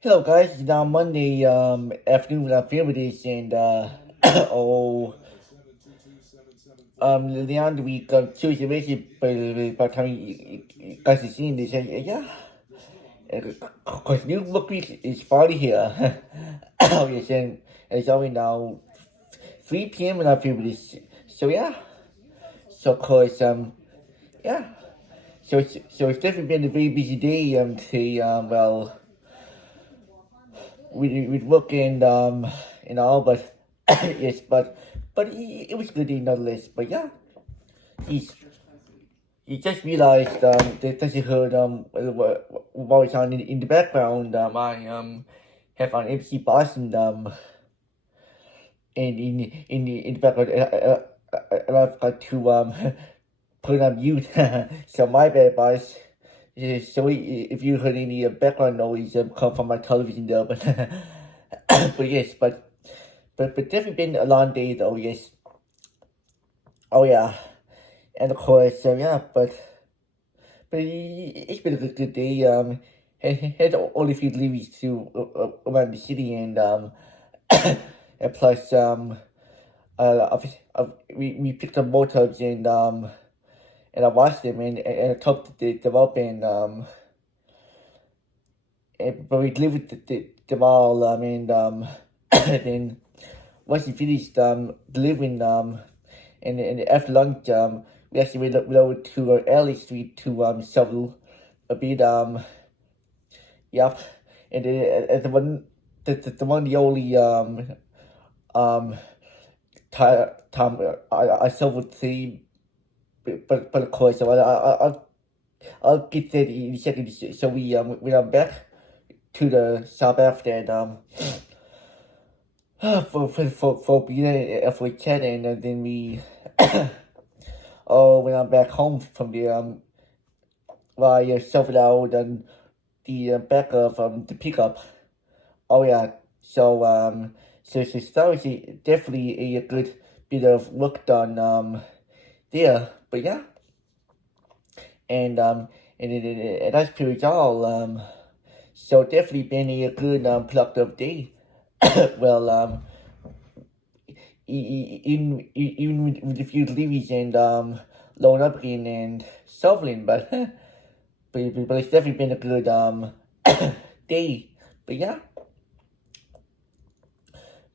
Hello guys, it's now Monday afternoon when I'm filming this and oh the end of the week Tuesday basically by the time you guys are seeing this yeah. Cause new book week is finally here. Oh yes, and it's only now 3 p.m. when I film this. So yeah. So cause yeah. So it's definitely been a very busy day today, with work and all, but yes, but it was good nonetheless. But yeah, he's he just realized that he heard what was on in the background. I have an MC Boston in the background. And I've got to put on mute. So my bad, boys. Yeah, so if you heard any background noise come from my television there, but but yes, but definitely been a long day though. Yes. Oh yeah, and of course, yeah. But it's been a good day. Had only a few leaves to around the city and plus we picked up motors and I watched them and I talked to them up but we delivered them all. Then once we finished delivering and after lunch we actually went over to Alley Street to shovel a bit yep, and then the only um time I shoveled three, but of course I'll get that in a second. So we back to the south after and for being for chat and then we when I'm back home from the I shuffled out and the back of the pickup. Oh yeah, so that was definitely a good bit of work done there. But yeah, and and that's pretty much all. So definitely been a good productive day. Well, even with a few leaves and loan up again and shoveling, but it's definitely been a good day. But yeah,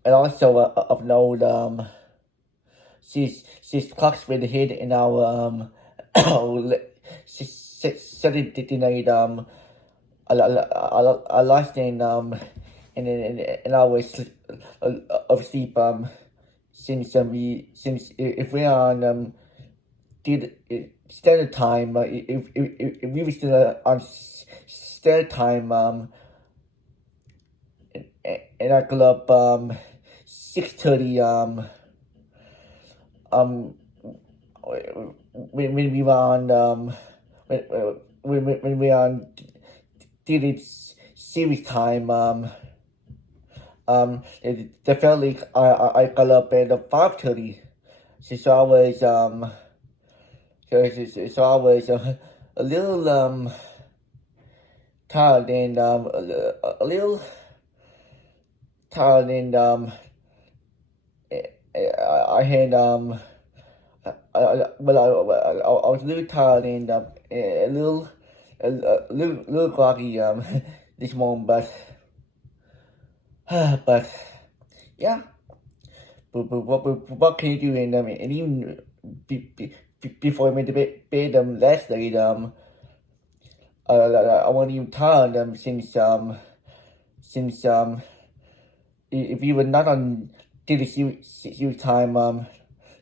and also of note, since clock's been hit in our Saturday night I lost in and I was of sleep since if we're on did standard time if we were still on standard time and I got up 6:30 um when we were on when we were on did it series time the felt like I got up at 5:30, so I was so I was a little tired and a little tired and I had I was a little tired and a little groggy this morning, but yeah. What can you do? And even before I went to bed last night, I wasn't even tired since if you were not on daily series time,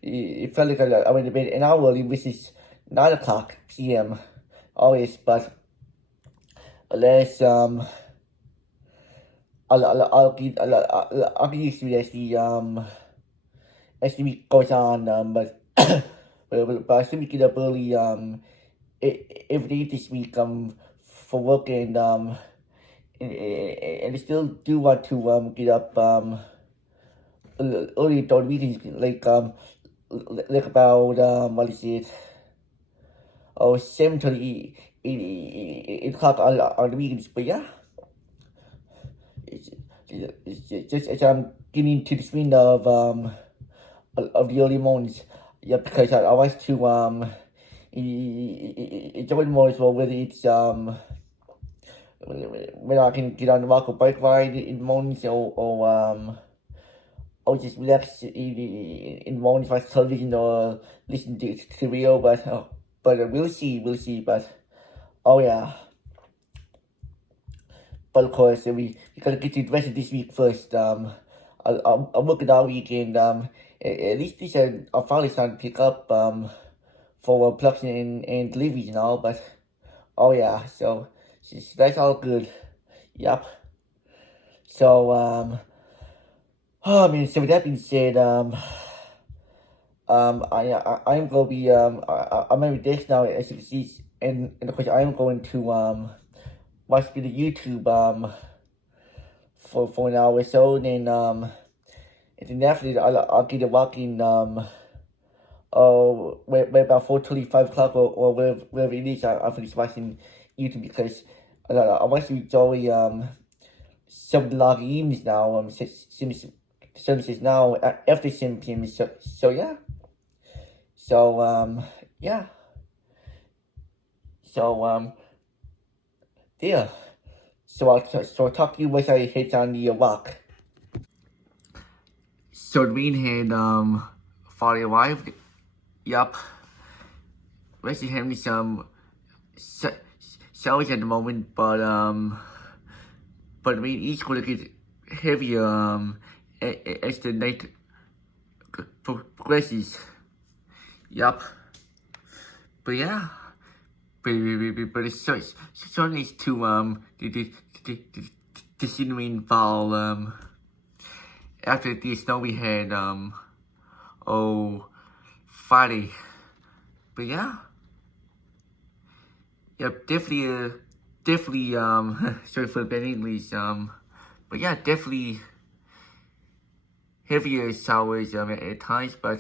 it felt like I went to bed an hour early, which is 9 o'clock p.m. always, but unless I'll get used to it as the week goes on, but I still get up early every day this week for work and I still do want to get up early during meetings like about what is it 7:30 8 o'clock on the weekends, but yeah. just as I'm getting to the swing of the early mornings. Yeah, because I like to enjoy more as well. Whether it's when I can get on the walk or bike ride in the mornings, or just relax in the mornings, watch television or listen to the radio. But we'll see. But oh yeah. But of course, we gotta get to the rest of this week first. I'm looking all weekend. At least this are finally starting to pick up. For production and deliveries and all. But oh yeah, so that's all good. Yep. So oh man. So with that being said, I'm gonna be I'm in this now, as you can see, and of course I'm going to watch the YouTube for an hour or so, and then after that I'll get walking where about 4:30, 5 o'clock or wherever it is. I finish watching YouTube because I want to enjoy some of the long evenings now. Since services now after 7 p.m. So yeah. So yeah. So yeah. So I'll talk to you once I hit on the walk. So the rain had finally arrived. Yup. We're actually having some showers at the moment, but the rain is going to get heavier as the night progresses. Yup. But yeah. But it's so nice to see the rain fall after the snow we had Friday. But yeah. Yep, definitely sorry for the bad English, but yeah, definitely heavier showers at times, but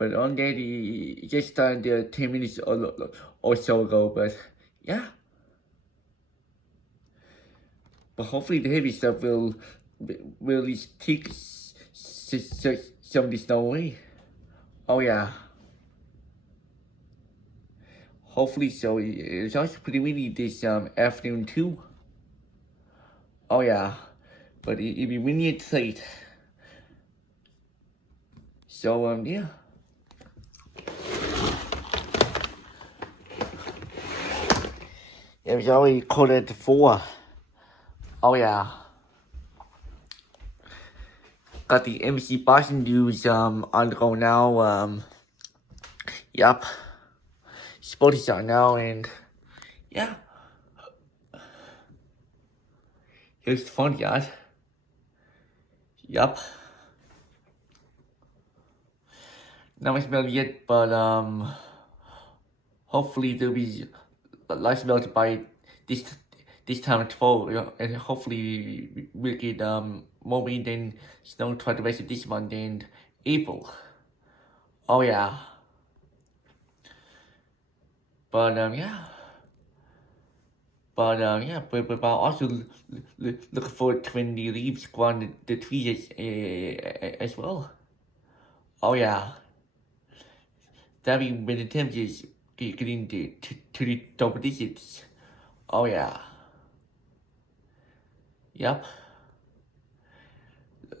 on that it just started 10 minutes or so ago. But yeah, but hopefully the heavy stuff will at least take some of the snow away. Oh yeah. Hopefully so. It's also pretty windy this afternoon too. Oh yeah, but it'll be windy at late. So yeah. It was already quarter to 4. Oh yeah. Got the MC Boston news on the go now. Yup. Sporty's on now, and yeah. Here's the fun, guys. Yup. Not much milk yet, but hopefully there'll be lots of milk by this time tomorrow, and hopefully we'll get more rain than snow throughout the rest of this month and April. Oh yeah. But yeah. But but also looking forward to when the leaves go on the trees as well. Oh yeah. That means when the temperatures get into to the double digits. Oh yeah. Yep.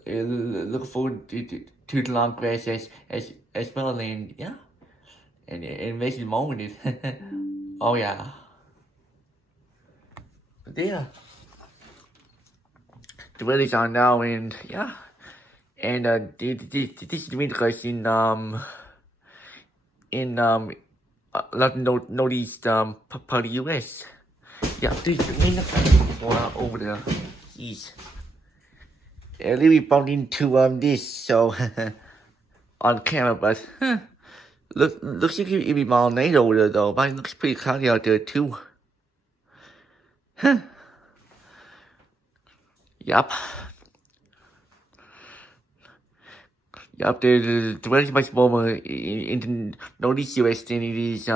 Look forward to the long grass as well, and yeah, and makes it more with it. Oh yeah. But yeah, the weather's on now, and yeah, and this is the winter guys in a lot of northeast part of the US. Yeah, this is the winter over the east. I really bumped into this so on camera, but looks like it'll be mild night over there though. But it looks pretty cloudy out there too. Yup. Yup, the weather's much warmer in the northeast US than it is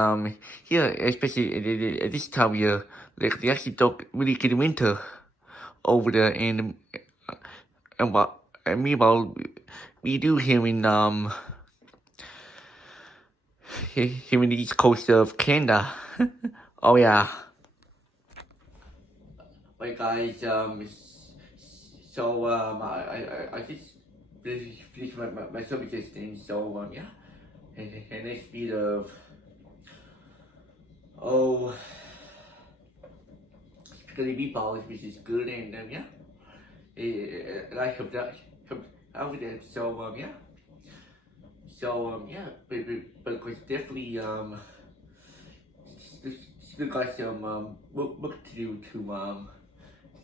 here, especially at this time of year. Like they actually don't really get winter over there, and what and meanwhile we do here in here in the east coast of Canada. Oh yeah. Right guys, so I just finished my services thing, so yeah, a nice bit of spaghetti meatballs, which is good, and yeah, and I hope that out that. So yeah, yeah, but of course definitely still got some work to do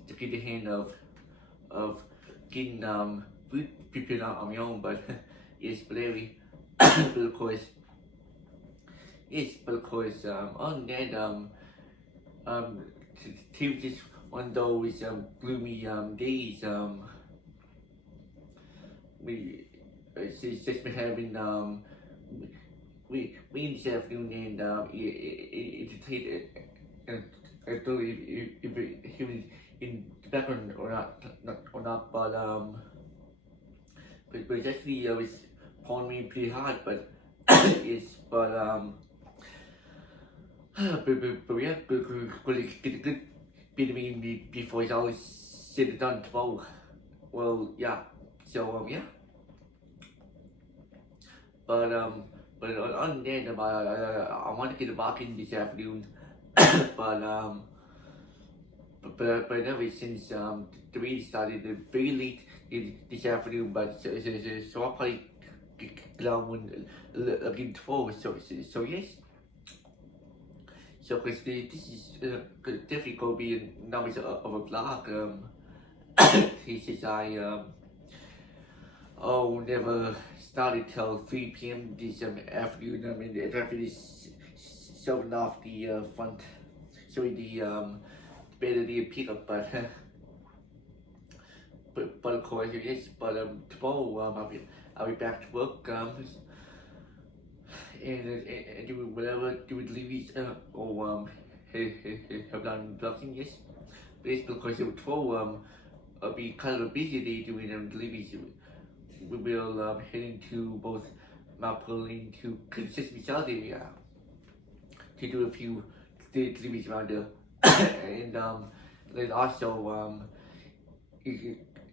to get the hand of getting food prepared on my own, but yes, but anyway, but of course, on that um, to just one of those gloomy days we she's just been having we this afternoon and I don't know if he was in the background or not, but it's actually was pouring me pretty hard, but it's but yeah, good bit of me before it's all said and done tomorrow. Well, yeah, so yeah, but on that, I want to get back in this afternoon, but but anyway, since the rain started very late this afternoon, but so I'll probably get on again tomorrow. So yes. So because this is definitely going to be numbers of a vlog. Since I never started till 3 p.m. this afternoon. I mean, after this shoving off the front, sorry, the better the pickup, but but of course yes. But tomorrow I'll be back to work and do whatever do with Levy's or have done blocking, yes. But yes, because tomorrow I'll be kind of a busy day doing Levy's. We will head into both Mount Pearl to Sesame South area to do a few deliveries around there, and then also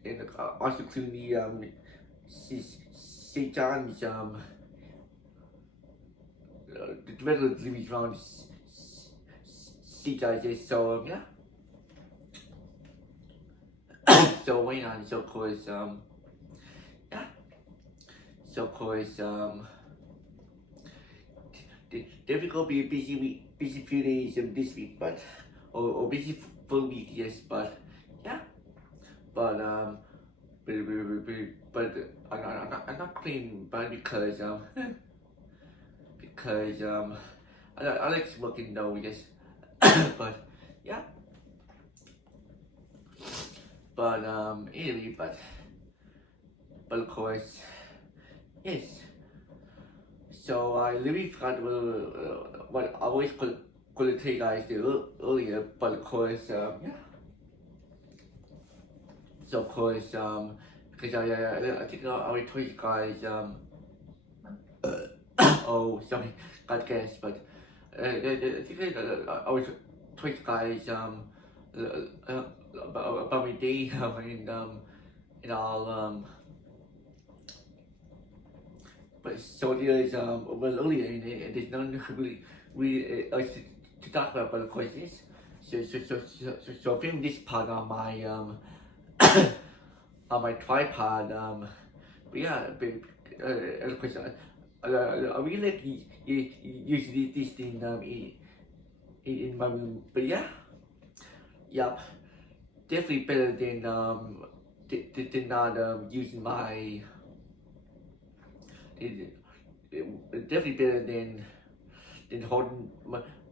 and also clean the St. John's the regular deliveries around St. John's. So yeah, so wait on. So of course yeah. So of course definitely gonna be a busy week, busy few days this week, but or busy full week, yes, but yeah, but but I'm not clean, but because because I like smoking though, yes, but yeah, but anyway, but of course yes. So I really forgot what I always could tell you guys earlier, but of course yeah. So of course because I think I already told you guys oh sorry, got gas, but I think I always told you guys about my day and all but so there's well earlier and there's none really to talk about, but of course yes. So I filmed this part on my on my tripod but yeah, but of course I really like use this thing in my room, but yeah, yep, definitely better than not using my definitely better than holding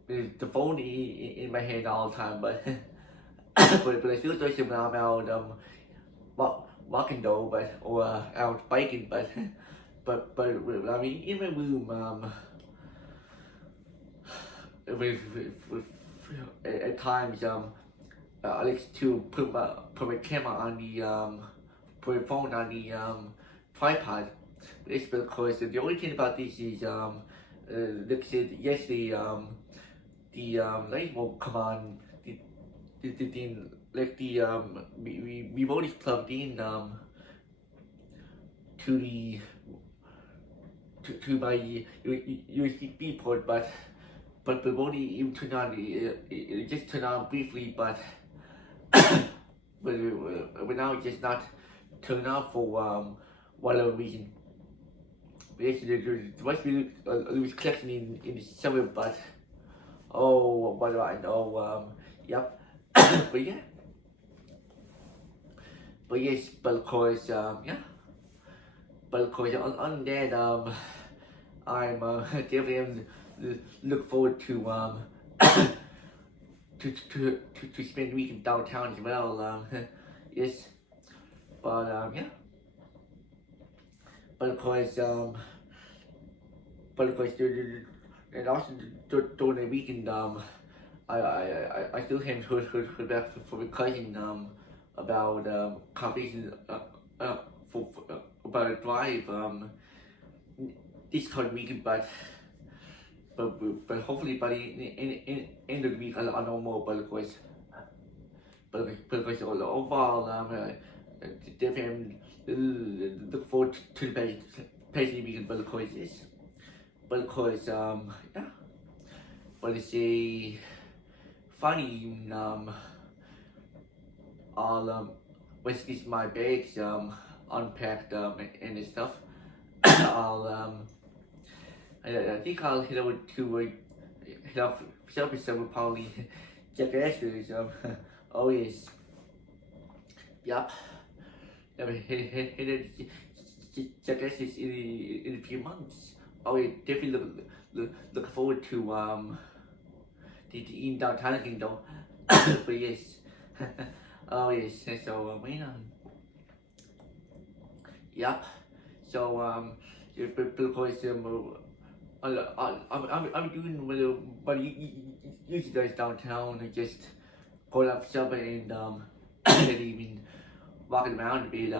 the phone in my hand all the time, but but I still do it when I'm out walking though, but or out biking, but but I mean in my room with at times I like to put my camera on the put my phone on the tripod. It's because the only thing about this is like I said yesterday, the light won't come on. The like the remote is plugged in to the to my USB port, but the remote even turned on. It just turned on briefly, but but now it's just not turned on for whatever reason. Yes, there must be a loose collection in the summer, but oh, what do I know? Yep. But yeah, but yes, but of course, yeah, but of course, on that, I'm definitely look forward to to spend the weekend downtown as well. Yes, but yeah, but of course, and also during the weekend, I still haven't heard back from my cousin about conversation about a drive this coming weekend, but hopefully by the end of the week I'll know more. But of course, overall, definitely look forward to the page weekend. But of course, yes. But of course, yeah. But it's a funny I'll once get my bags unpacked and stuff. I'll I think I'll head over to head off shopping somewhere probably check Ashley's oh yes. Yup. Head check Ashley's in a few months. Oh yeah, definitely look forward to in downtown again though. But yes. Oh yes, so yep. So because I'm doing what you usually does downtown and just going up shopping and and even walking around a bit.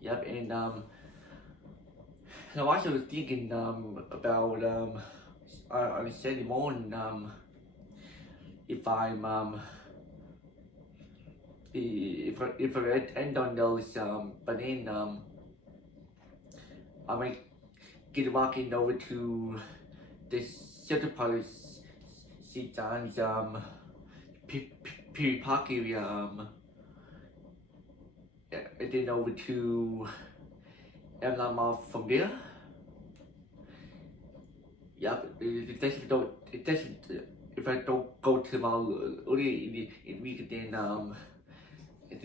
Yep, and I was also thinking about on Saturday morning if I'm if I end on those but then I might get walking over to this shelter part sit down Park area and then over to Emlam Mall from there. Yep, if I don't go to the mall early in the week, then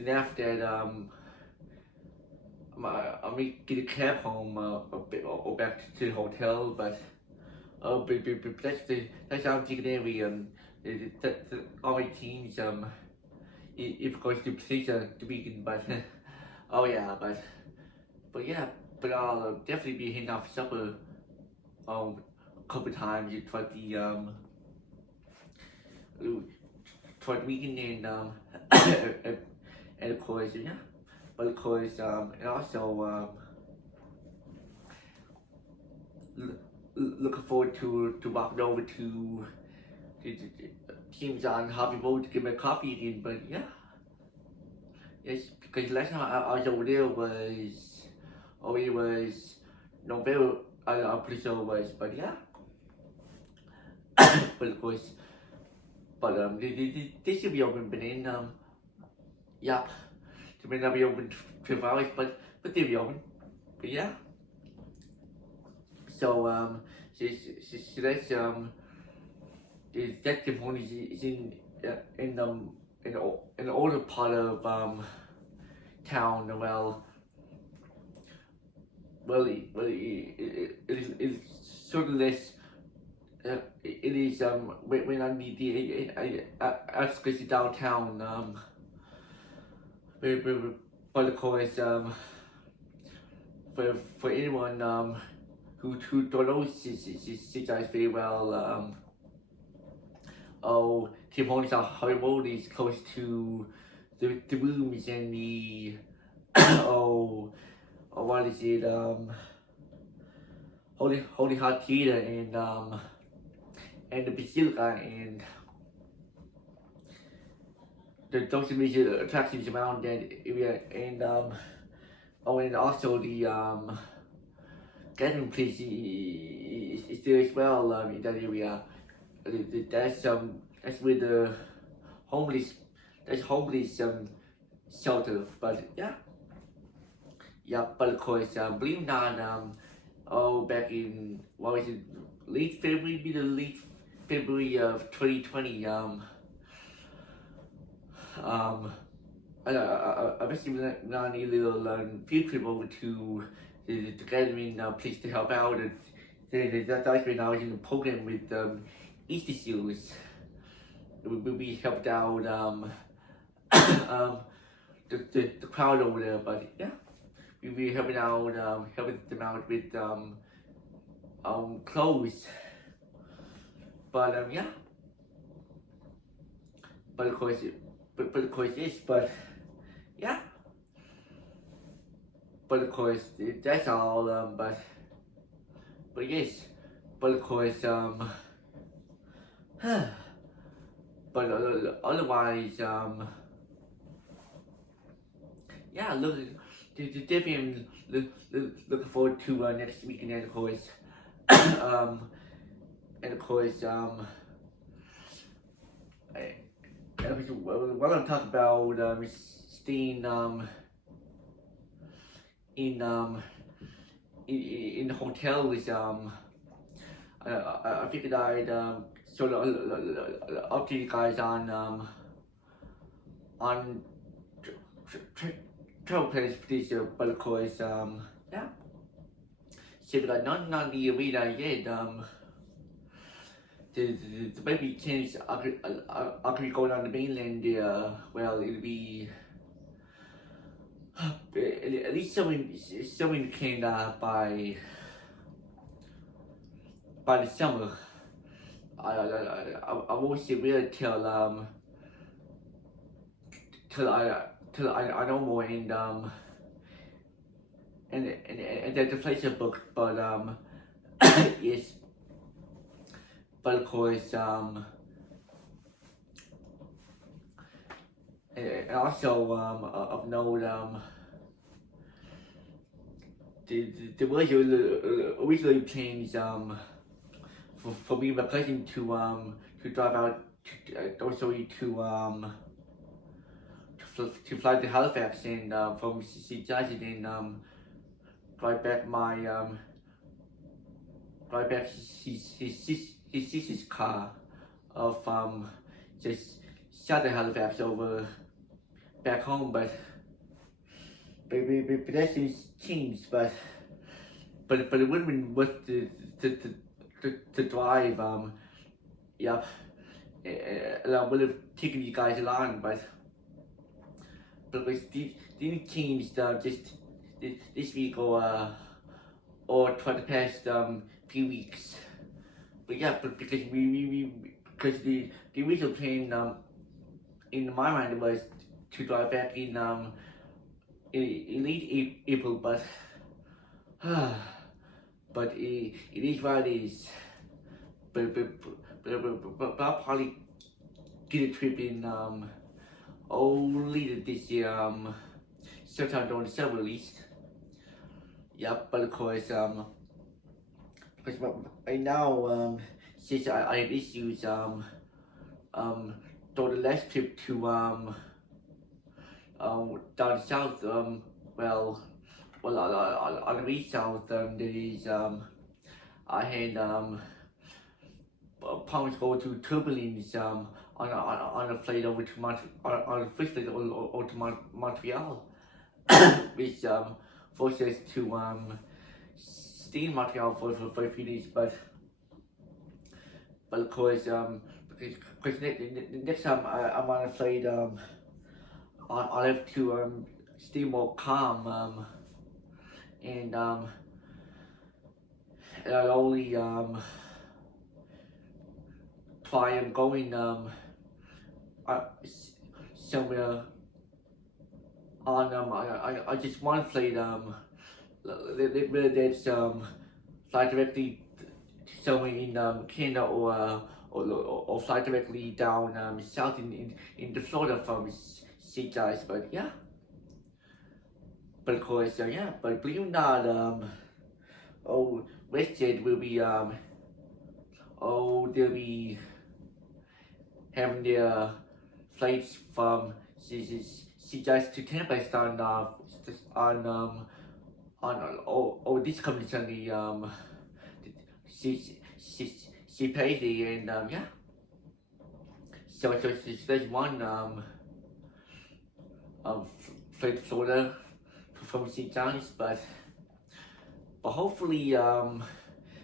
after that I may get a cab home or back to the hotel, but that's how I'm thinking anyway. All my teams if it goes to position the weekend, but oh yeah, but yeah, but I'll definitely be hitting off supper a couple times toward the weekend and of course yeah, but of course and also looking forward to walking over to the teams on Hobby Road to get my coffee again. But yeah, yes, because last time I was over there was it was November. I'm pretty sure it was, but yeah. But of course, but they should be open, but then yep, they may not be open 12 hours, but they'll be open. But yeah. So so that's the executive one is in the older part of town. It's sort of less. It is when I need the outskirts of downtown. But of course for anyone who don't know CGI very well, oh Tim Hortons are Hollywood is close to the rooms and the what is it Holy Heart Theater and the Basilica and those major attractions around that area and and also the gathering place is there as well in that area. That's where the homeless homeless shelter. But yeah. But of course, believe it or not, back in what was it, late February, late February of 2020. I basically went on a little field trip over to the gathering place to help out. That's when I was in the program with Easter Seals. We helped out the crowd over there, but yeah, we were helping them out with clothes. But yeah, but of course, but yeah, but of course that's all. But yes, but of course but otherwise yeah, definitely looking forward to next week and of course and of course what I'm talking about staying in the hotel is I figured I'd sort of update you guys on travel plans for this year, but of course yeah. So we got none on the arena yet. The maybe chance I could go down the mainland there. Well, it'll be at least somewhere in Canada by the summer. I won't say where till I know more and the place are booked, but yes, but of course and also of note the was originally plans for me and my cousin to drive out also to fly to Halifax and from St. Johnson and drive back his sister's car of just south of Halifax over back home, but pedestrians changed, but it would have been worth to drive. Yep, and I would have taken you guys along, but didn't change just this week or for the past few weeks. But yeah, but because because the original plan in my mind was to drive back in late April, but but it is what it is. But I'll probably get a trip in later this year, sometime during the summer at least. Yep, but of course because right now since I have issues during the last trip to down south well on the east south there is I had problems going to turbulence on a flight over to on a first flight over to Montreal which forced us to stay in Montreal for a few days, but of course because next time I'm on a flight I'll have to stay more calm and I'll only try and going somewhere on I just one flight that's fly directly somewhere in Canada or fly directly down south in the Florida from sea guys, but yeah. But of course, yeah. But believe it or not, WestJet will be they'll be having their flights from CJS to Tampa starting on this coming Sunday she pays and yeah. So there's one flight to Florida from St. John's, but hopefully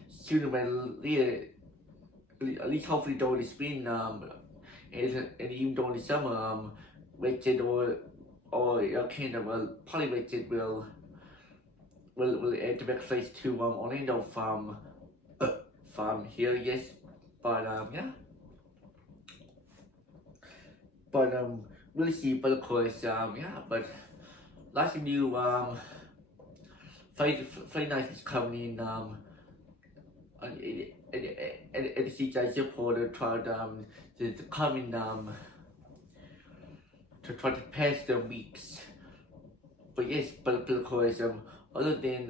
sooner than later, at least hopefully during the spring and even during the summer WestJet or Canada will probably WestJet will add direct flights to Orlando from here, yes. But yeah. But we'll see. But of course, yeah. But lots of new flight nights is coming in at the CJ's airport to try to come in to try to pass the weeks. But yes, but of course, other than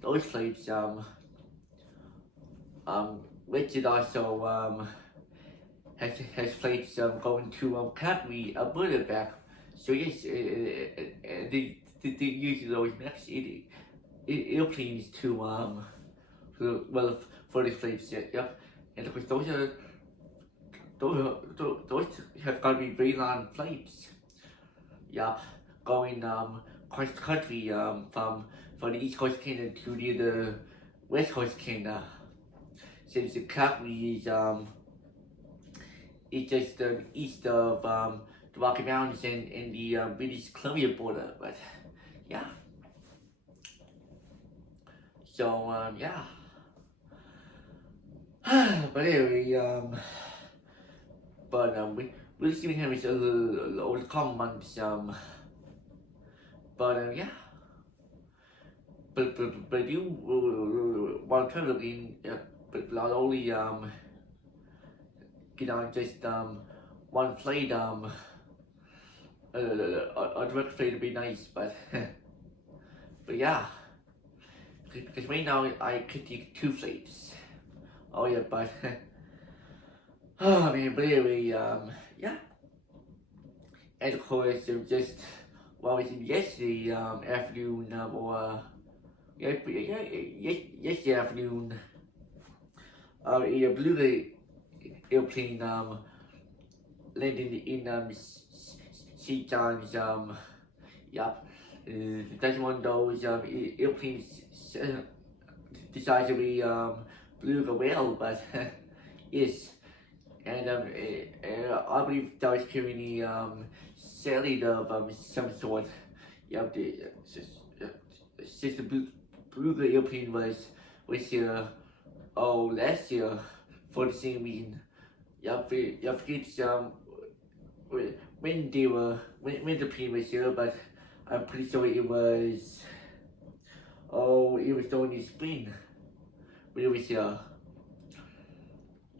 those flights, WestJet also has flights going to Calgary, Alberta back. So yes, they use those next airplanes to for the flights, yeah. And of course those have got to be very long flights, yeah, going across the country from the East Coast Canada to the West Coast Canada. Since the Calgary is just east of the Rocky Mountains and the British Columbia border, but yeah. So yeah. But anyway, but we'll see him is a little common months, but yeah. But you want to look in, but not only get on just one flight a direct flight would be nice, but but yeah, because right now I could take 2 flights. Oh yeah, but oh man, but anyway, yeah. And of course, just yesterday afternoon or yesterday afternoon, a blue airplane landed in St. John's. Yep, that's one of those airplanes decisively blew the whale, but yes. And I believe that was carrying a satellite of some sort. Yep, since the blue airplane was here last year for the same reason. I forget when the plane was here, but I'm pretty sure it was during the spring when it was here.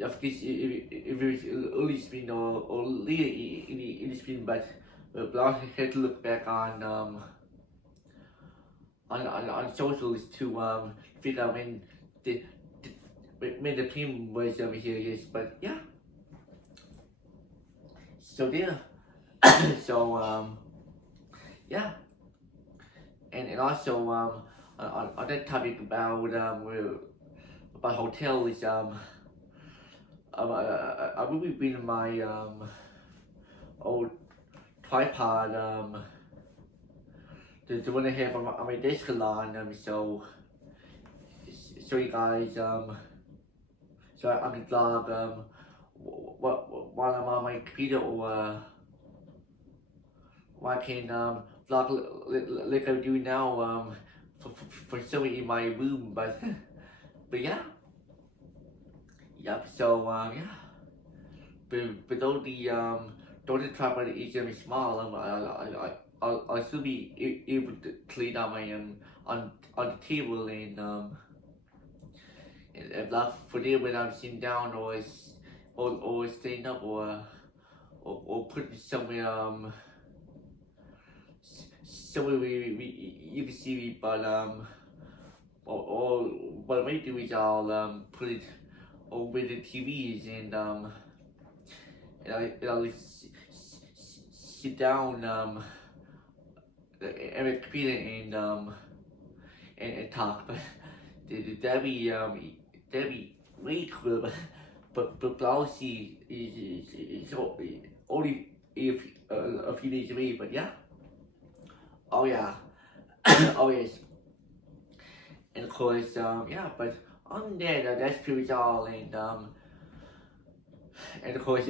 I forget if it was early spring or later in the spring, but I had to look back on socials to figure out when the plane was over here, yes. But yeah. So there. So yeah. And also on that topic about hotels, I will be bringing my old tripod, the one I have on my desk along, so you guys, so I can vlog while I'm on my computer, or I can vlog like I'm doing now for somebody in my room, but yeah. Yep. So yeah, but all the though the trap is small, I'll still be able to clean out my on the table and not for there when I'm sitting down or staying up or put it somewhere somewhere you can see me, but or what I might do is I'll put it over the TVs and I'll sit down at my computer and talk, but that'd be really cool, but I'll see it's only if a few days away, but yeah. Oh yeah. Oh yes. And of course, yeah, but on that, that's pretty much all, and of course,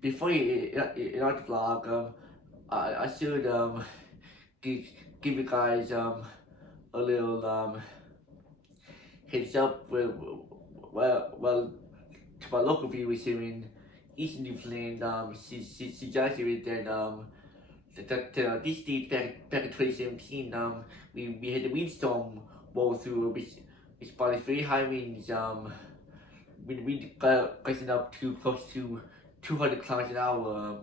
before you know the vlog, I should give, give you guys a little heads up. Well, to my local viewers here in Eastern Newfoundland, suggested that this day back in 2017, we had the windstorm roll through, which brought us very high winds. We got rising up to close to 200 kilometers an hour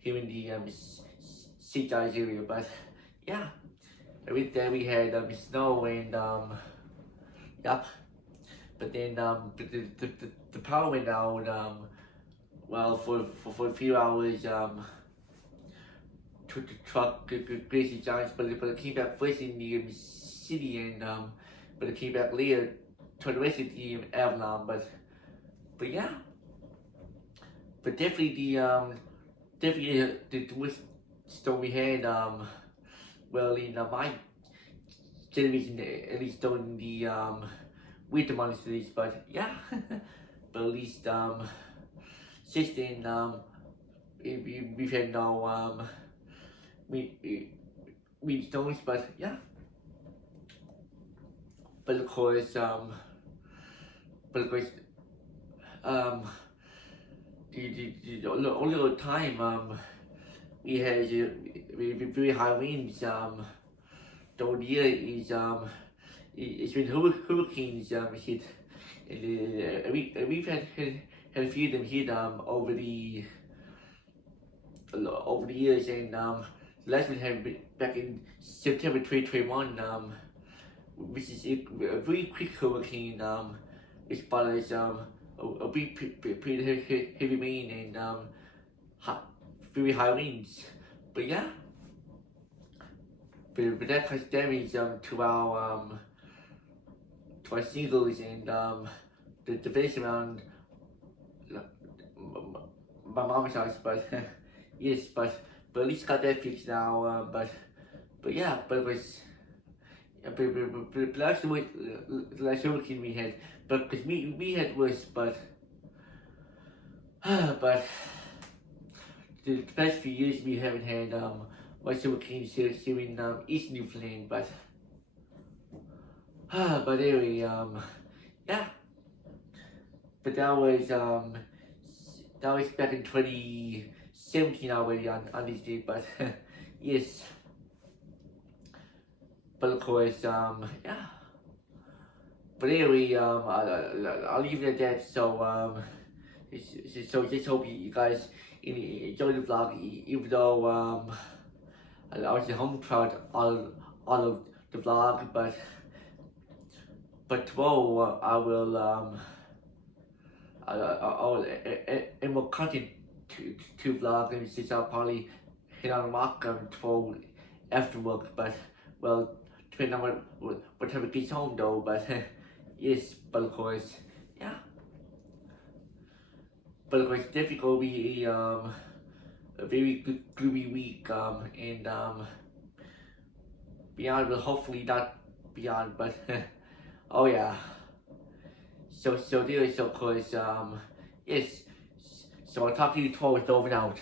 here in the St. John's area. But yeah, right there we had snow and yep. But then the power went out. Well, for a few hours. To the truck, Gracie Giants, but it came back first in the city, and but it came back later to the rest of the Avalon. But yeah, but definitely the worst storm we had. Well, in my generation, at least during the winter months, but yeah, but at least since then we've had no we storms, but yeah. But of course, the only other time we had very high winds during the year is it's when hurricanes hit, and we've had a few of them hit over the years, and last one happened back in September 2021, which is a very quick hurricane, which brought us a pretty heavy rain and very high winds. But yeah, but that caused damage to our seagulls and the village around my mom's house, but yes, but at least got that fixed now. But yeah, but it was but last week, last hurricane we had, but because we had worse, but the past few years we haven't had much hurricanes here in East Newfoundland, but anyway, yeah, but that was back in 2017 already on this day, but yes. But of course, yeah. But anyway, I'll leave it at that. So just hope you guys enjoy the vlog, even though I was at home throughout all of the vlog, but tomorrow I will I'll and more content to vlog, and since I'll probably hit on a rock tomorrow after work, but well, depending on what time it gets home though, but yes, but of course, yeah. But of course, definitely gonna be a very good gloomy week, and beyond, will hopefully not beyond, but oh yeah. So there is, of course, yes. So I'll talk to you tomorrow. It's over and out.